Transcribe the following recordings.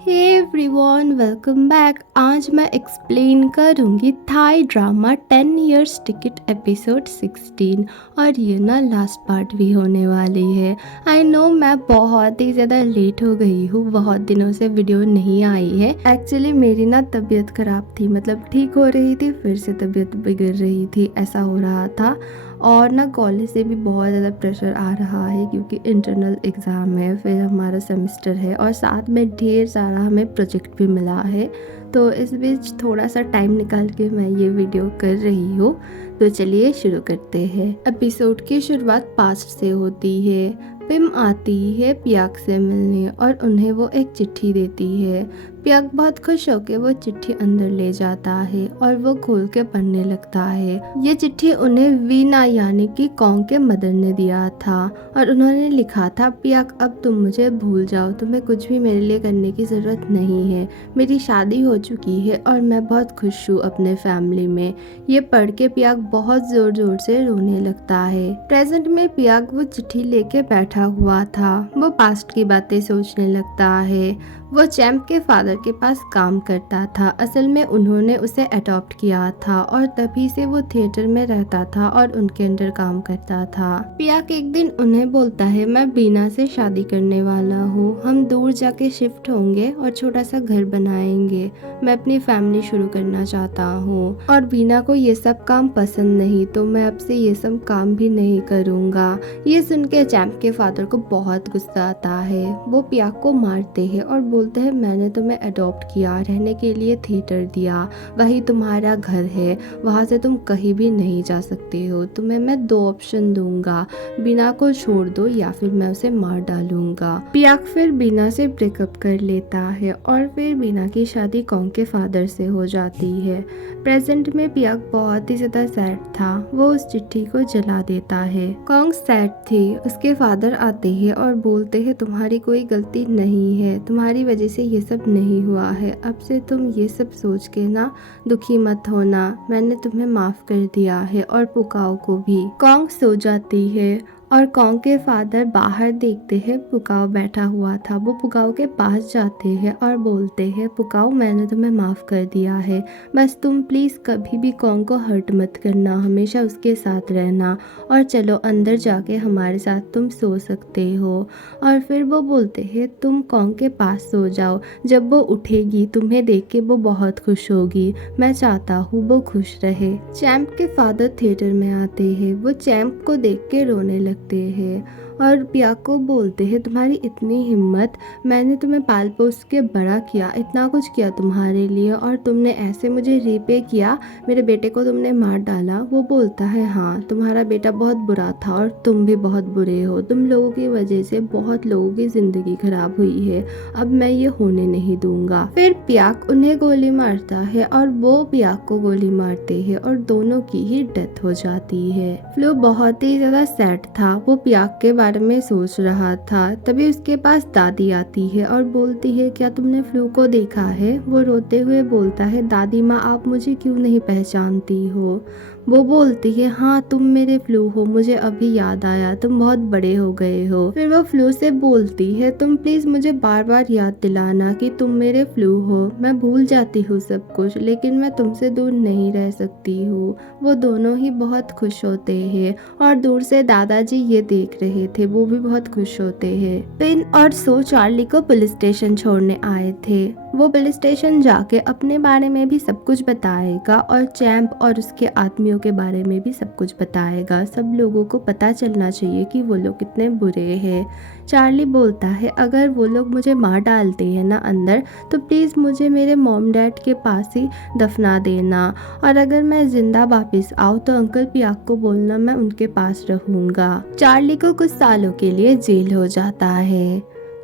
Hey everyone, welcome back. आज मैं explain करूँगी Thai drama 10 years ticket episode 16 और ये ना लास्ट पार्ट भी होने वाली है। आई नो मैं बहुत ही ज़्यादा लेट हो गई हूँ, बहुत दिनों से वीडियो नहीं आई है। एक्चुअली मेरी ना तबीयत ख़राब थी, मतलब ठीक हो रही थी फिर से तबीयत बिगड़ रही थी, ऐसा हो रहा था। और ना कॉलेज से भी बहुत ज़्यादा प्रेशर आ रहा है क्योंकि इंटरनल एग्ज़ाम है, फिर हमारा सेमेस्टर है और साथ में ढेर सारा हमें प्रोजेक्ट भी मिला है। तो इस बीच थोड़ा सा टाइम निकाल के मैं ये वीडियो कर रही हूँ। तो चलिए शुरू करते हैं। एपिसोड की शुरुआत पास्ट से होती है। पिम आती है पियाक से मिलने और उन्हें वो एक चिट्ठी देती है। पियाक बहुत खुश होकर वो चिट्ठी अंदर ले जाता है और वो खोल के पढ़ने लगता है। ये चिट्ठी उन्हें वीना यानी कि कॉन्ग के मदर ने दिया था और उन्होंने लिखा था, पियाक अब तुम मुझे भूल जाओ, तुम्हें कुछ भी मेरे लिए करने की ज़रूरत नहीं है। मेरी शादी हो चुकी है और मैं बहुत खुश हूँ अपने फैमिली में। ये पढ़ के पियाक बहुत ज़ोर ज़ोर से रोने लगता है। प्रेजेंट में पियाक वो चिट्ठी लेके बैठा हुआ था। वो पास्ट की बातें सोचने लगता है। वो चैम्प के फादर के पास काम करता था। असल में उन्होंने उसे अडॉप्ट किया था और तभी से वो थिएटर में रहता था और उनके अंडर काम करता था। पियाक एक दिन उन्हें बोलता है, मैं बीना से शादी करने वाला हूँ, हम दूर जाके शिफ्ट होंगे और छोटा सा घर बनाएंगे। मैं अपनी फैमिली शुरू करना चाहता हूँ और बीना को ये सब काम पसंद नहीं, तो मैं अब से ये सब काम भी नहीं करूँगा। ये सुन के चैम्प के फादर को बहुत गुस्सा आता है। वो पियाक को मारते हैं और बोलते हैं, मैंने तुम्हें अडॉप्ट किया, रहने के लिए थिएटर दिया, वही तुम्हारा घर है, वहाँ से तुम कहीं भी नहीं जा सकते हो। तुम्हें मैं दो ऑप्शन दूंगा, बीना को छोड़ दो या फिर मैं उसे मार डालूंगा। पियाक फिर बीना से ब्रेकअप कर लेता है और फिर बीना की शादी कॉन्ग के फादर से हो जाती है। प्रेजेंट में पियाक बहुत ही ज्यादा सैड था। वो उस चिट्ठी को जला देता है। कॉन्ग सैड थी। उसके फादर आते हैं और बोलते हैं, तुम्हारी कोई गलती नहीं है, तुम्हारी वजह से ये सब नहीं हुआ है, अब से तुम ये सब सोच के ना दुखी मत होना, मैंने तुम्हें माफ कर दिया है और पुकाओ को भी। कॉन्ग सो जाती है और कॉन्ग के फादर बाहर देखते हैं पुकाओ बैठा हुआ था। वो पुकाओ के पास जाते हैं और बोलते हैं, पुकाओ मैंने तुम्हें माफ़ कर दिया है, बस तुम प्लीज़ कभी भी कॉन्ग को हर्ट मत करना, हमेशा उसके साथ रहना और चलो अंदर जाके हमारे साथ तुम सो सकते हो। और फिर वो बोलते हैं, तुम कॉन्ग के पास सो जाओ, जब वो उठेगी तुम्हें देख के वो बहुत खुश होगी, मैं चाहता हूँ वो खुश रहे। चैम्प के फादर थिएटर में आते हैं। वो चैम्प को देख के रोने लगते हैं और पियाक को बोलते हैं, तुम्हारी इतनी हिम्मत, मैंने तुम्हें पाल पोस के बड़ा किया, इतना कुछ किया तुम्हारे लिए और तुमने ऐसे मुझे रीपे किया, मेरे बेटे को तुमने मार डाला। वो बोलता है, हाँ तुम्हारा बेटा बहुत बुरा था और तुम भी बहुत बुरे हो, तुम लोगों की वजह से बहुत लोगों की ज़िंदगी खराब हुई है, अब मैं ये होने नहीं दूंगा। फिर पियाक उन्हें गोली मारता है और वो पियाक को गोली मारते हैं और दोनों की ही डेथ हो जाती है। फ्लो बहुत ही ज़्यादा सैड था। वो पियाक के बारे में सोच रहा था। तभी उसके पास दादी आती है और बोलती है, क्या तुमने फ्लू को देखा है? वो रोते हुए बोलता है, दादी माँ आप मुझे क्यों नहीं पहचानती हो? वो बोलती है, हाँ तुम मेरे फ्लू हो, मुझे अभी याद आया, तुम बहुत बड़े हो गए हो। फिर वो फ्लू से बोलती है, तुम प्लीज मुझे बार बार याद दिलाना कि तुम मेरे फ्लू हो, मैं भूल जाती हूँ सब कुछ लेकिन मैं तुमसे दूर नहीं रह सकती हूँ। वो दोनों ही बहुत खुश होते हैं और दूर से दादाजी ये देख रहे थे, वो भी बहुत खुश होते हैं। पिन और सो चार्ली को पुलिस स्टेशन छोड़ने आए थे। वो पुलिस स्टेशन जाके अपने बारे में भी सब कुछ बताएगा और चैम्प और उसके आदमियों के बारे में भी सब कुछ बताएगा। सब लोगों को पता चलना चाहिए कि वो लोग कितने बुरे हैं। चार्ली बोलता है, अगर वो लोग मुझे मार डालते हैं ना अंदर, तो प्लीज़ मुझे मेरे मॉम डैड के पास ही दफना देना और अगर मैं जिंदा वापस आऊँ तो अंकल पियाक को बोलना मैं उनके पास रहूँगा। चार्ली को कुछ सालों के लिए जेल हो जाता है।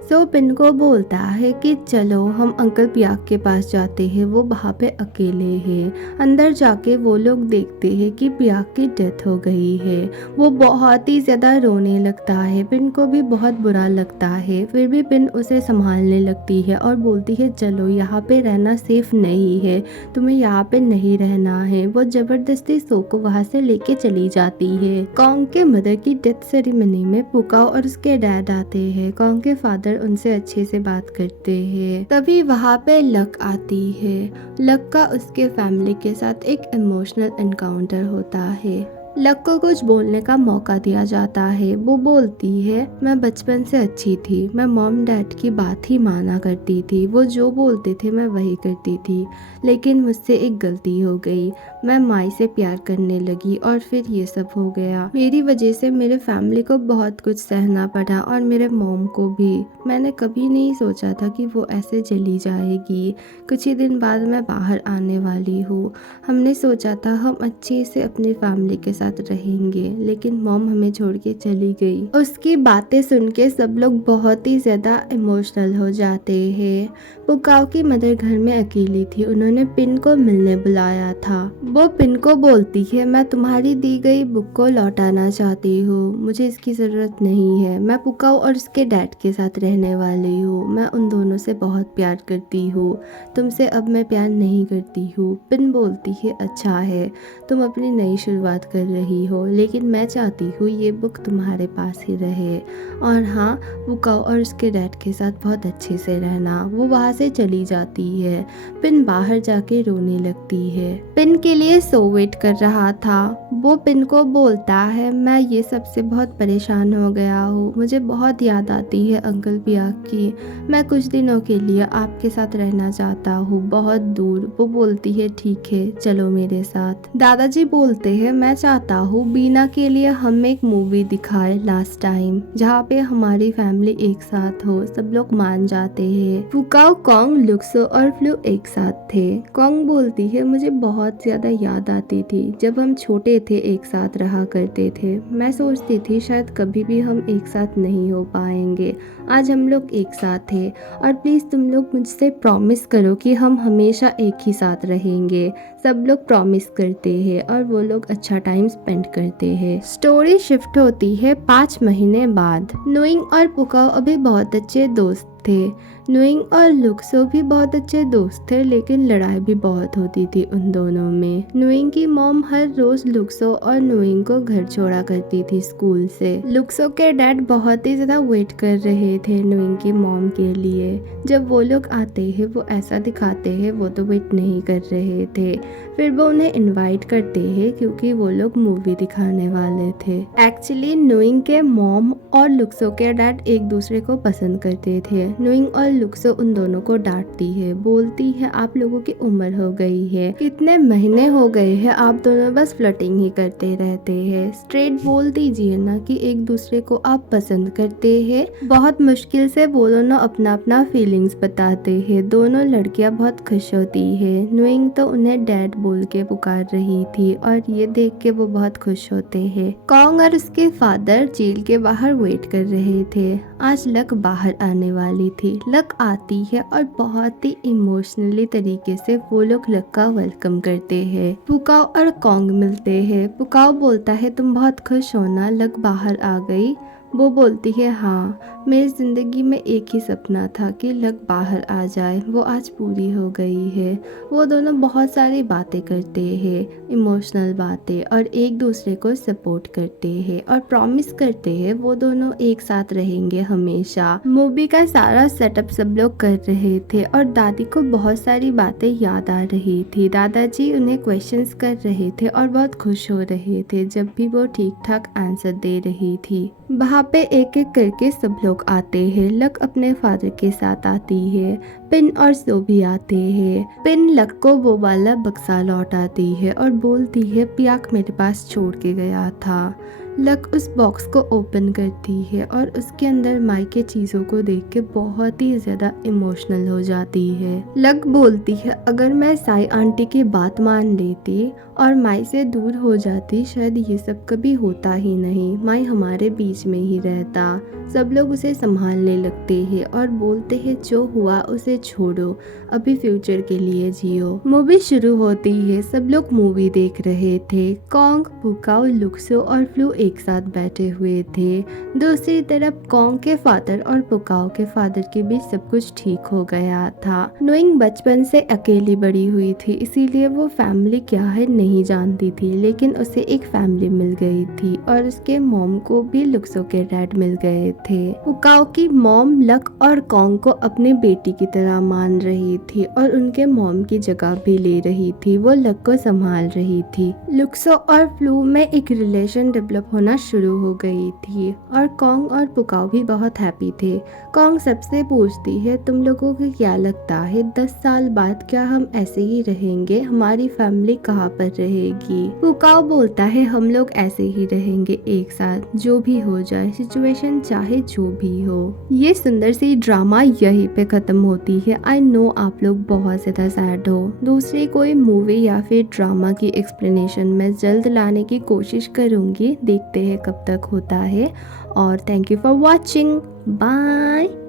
सो पिन को बोलता है कि चलो हम अंकल पियाक के पास जाते हैं, वो वहाँ पे अकेले हैं। अंदर जाके वो लोग देखते हैं कि पियाक की डेथ हो गई है। वो बहुत ही ज़्यादा रोने लगता है। पिन को भी बहुत बुरा लगता है, फिर भी पिन उसे संभालने लगती है और बोलती है, चलो यहाँ पे रहना सेफ नहीं है, तुम्हें यहाँ पे नहीं रहना है। वो ज़बरदस्ती सो को वहाँ से लेके चली जाती है। कॉन्ग के मदर की डेथ सेरेमनी में पुकाओ और उसके डैड आते हैं। कॉन्ग के फादर और उनसे अच्छे से बात करते हैं। तभी वहाँ पे लक आती है। लक का उसके फैमिली के साथ एक इमोशनल एनकाउंटर होता है। लक को कुछ बोलने का मौका दिया जाता है। वो बोलती है, मैं बचपन से अच्छी थी, मैं मॉम डैड की बात ही माना करती थी, वो जो बोलते थे मैं वही करती थी, लेकिन मुझसे एक गलती हो गई, मैं माई से प्यार करने लगी और फिर ये सब हो गया। मेरी वजह से मेरे फैमिली को बहुत कुछ सहना पड़ा और मेरे मॉम को भी। मैंने कभी नहीं सोचा था कि वो ऐसे चली जाएगी। कुछ ही दिन बाद मैं बाहर आने वाली हूँ। हमने सोचा था हम अच्छे से अपनी फैमिली के साथ रहेंगे, लेकिन मॉम हमें छोड़ के चली गई। उसकी बातें सुन के सब लोग बहुत ही ज्यादा इमोशनल हो जाते हैं। पुकाओ की मदर घर में अकेली थी। उन्होंने पिन को मिलने बुलाया था। वो पिन को बोलती है, मैं तुम्हारी दी गई बुक को लौटाना चाहती हूँ, मुझे इसकी जरूरत नहीं है। मैं पुकाओ और उसके डैड के साथ रहने वाली हूँ। मैं उन दोनों से बहुत प्यार करती हूँ, तुमसे अब मैं प्यार नहीं करती हूँ। पिन बोलती है, अच्छा है, तुम अपनी नई शुरुआत कर रही हो, लेकिन मैं चाहती हूँ ये बुक तुम्हारे पास ही रहे। और हाँ, पुकाओ और उसके डैड के साथ बहुत अच्छे से रहना। वो वहाँ से चली जाती है। पिन बाहर जाके रोने लगती है। पिन के लिए सो वेट कर रहा था। वो पिन को बोलता है, मैं ये सबसे बहुत परेशान हो गया हूँ, मुझे बहुत याद आती है अंकल पिया की, मैं कुछ दिनों के लिए आपके साथ रहना चाहता हूँ, बहुत दूर। वो बोलती है, ठीक है, चलो मेरे साथ। दादाजी बोलते हैं, मैं चाहता हूँ बीना के लिए हम एक मूवी दिखाए लास्ट टाइम, जहाँ पे हमारी फैमिली एक साथ हो। सब लोग मान जाते हैं। पुकाओ, कॉन्ग, लुक्सो और फ्लू एक साथ थे। कॉन्ग बोलती है, मुझे बहुत ज्यादा याद आती थी जब हम छोटे थे, एक साथ रहा करते थे। मैं सोचती थी शायद कभी भी हम एक साथ नहीं हो पाएंगे। आज हम लोग एक साथ थे और प्लीज तुम लोग मुझसे प्रॉमिस करो कि हम हमेशा एक ही साथ रहेंगे। सब लोग प्रॉमिस करते हैं और वो लोग अच्छा टाइम स्पेंड करते हैं। स्टोरी शिफ्ट होती है 5 महीने बाद। नुइंग और पुकाओ अभी बहुत अच्छे दोस्त थे। नुइंग और लुक्सो भी बहुत अच्छे दोस्त थे, लेकिन लड़ाई भी बहुत होती थी उन दोनों में। नुइंग की मॉम हर रोज लुक्सो और नुइंग को घर छोड़ा करती थी स्कूल से। लुक्सो के डैड बहुत ही ज्यादा वेट कर रहे थे नुइंग की मॉम के लिए। जब वो लोग आते हैं वो ऐसा दिखाते हैं वो तो वेट नहीं कर रहे थे। फिर वो उन्हें इनवाइट करते हैं क्योंकि वो लोग मूवी दिखाने वाले थे। एक्चुअली नुइंग के मॉम और लुक्सो के डैड एक दूसरे को पसंद करते थे। नुइंग और लुक्सो उन दोनों को डांटती है, बोलती है, आप लोगों की उम्र हो गई है, कितने महीने हो गए हैं आप दोनों बस फ्लर्टिंग ही करते रहते हैं। स्ट्रेट बोल दीजिए ना कि एक दूसरे को आप पसंद करते हैं। बहुत मुश्किल से वो दोनों अपना अपना फीलिंग्स बताते हैं। दोनों लड़कियां बहुत खुश होती है। नुइंग तो उन्हें डैड बोल के पुकार रही थी और ये देख के वो बहुत खुश होते हैं। कॉन्ग और उसके फादर जेल के बाहर वेट कर रहे थे। आज लक बाहर आने वाली थी। लक आती है और बहुत ही इमोशनली तरीके से वो लोग लक का वेलकम करते हैं। पुकाओ और कॉन्ग मिलते हैं। पुकाओ बोलता है, तुम बहुत खुश हो ना, लक बाहर आ गई। वो बोलती है, हाँ, मेरी ज़िंदगी में एक ही सपना था कि लक बाहर आ जाए, वो आज पूरी हो गई है। वो दोनों बहुत सारी बातें करते हैं, इमोशनल बातें, और एक दूसरे को सपोर्ट करते हैं और प्रॉमिस करते हैं वो दोनों एक साथ रहेंगे हमेशा। मूवी का सारा सेटअप सब लोग कर रहे थे और दादी को बहुत सारी बातें याद आ रही थी। दादाजी उन्हें क्वेश्चंस कर रहे थे और बहुत खुश हो रहे थे जब भी वो ठीक ठाक आंसर दे रही थी। वहाँ पे एक एक करके सब लोग आते हैं। लक अपने फादर के साथ आती है। पिन और सो भी आते हैं। पिन लक को वो वाला बक्सा लौटाती है और बोलती है, पियाक मेरे पास छोड़ के गया था। लक उस बॉक्स को ओपन करती है और उसके अंदर माई के चीज़ों को देख के बहुत ही ज़्यादा इमोशनल हो जाती है। लक बोलती है, अगर मैं साई आंटी की बात मान लेती और माई से दूर हो जाती, शायद ये सब कभी होता ही नहीं, माई हमारे बीच में ही रहता। सब लोग उसे संभालने लगते हैं और बोलते हैं, जो हुआ उसे छोड़ो, अभी फ्यूचर के लिए जियो। मूवी शुरू होती है। सब लोग मूवी देख रहे थे। कॉन्ग, पुकाओ, लुक्सो और फ्लू एक साथ बैठे हुए थे। दूसरी तरफ कॉन्ग के फादर और पुकाओ के फादर के बीच सब कुछ ठीक हो गया था। नोइंग बचपन से अकेली बड़ी हुई थी, इसीलिए वो फैमिली क्या है नहीं जानती थी, लेकिन उसे एक फैमिली मिल गई थी और उसके मॉम को भी लुक्सो के डैड मिल गए थे। पुकाओ की मॉम लक और कॉन्ग को अपनी बेटी की तरह मान रही थी और उनके मॉम की जगह भी ले रही थी। वो लक को संभाल रही थी। लुक्सो और फ्लू में एक रिलेशन डेवलप होना शुरू हो गई थी और कॉन्ग और पुकाओ भी बहुत हैप्पी थे। कॉन्ग सबसे पूछती है, तुम लोगों को क्या लगता है 10 साल बाद क्या हम ऐसे ही रहेंगे? हमारी फैमिली कहाँ पर रहेगी? पुकाओ बोलता है, हम लोग ऐसे ही रहेंगे एक साथ, जो भी हो जाए, सिचुएशन चाहे जो भी हो। ये सुंदर सी ड्रामा यहीं पे खत्म होती है। आई नो आप लोग बहुत ज़्यादा सैड हो। दूसरी कोई मूवी या फिर ड्रामा की एक्सप्लेनेशन मैं जल्द लाने की कोशिश करूँगी, देखते हैं कब तक होता है। और thank you for watching, bye.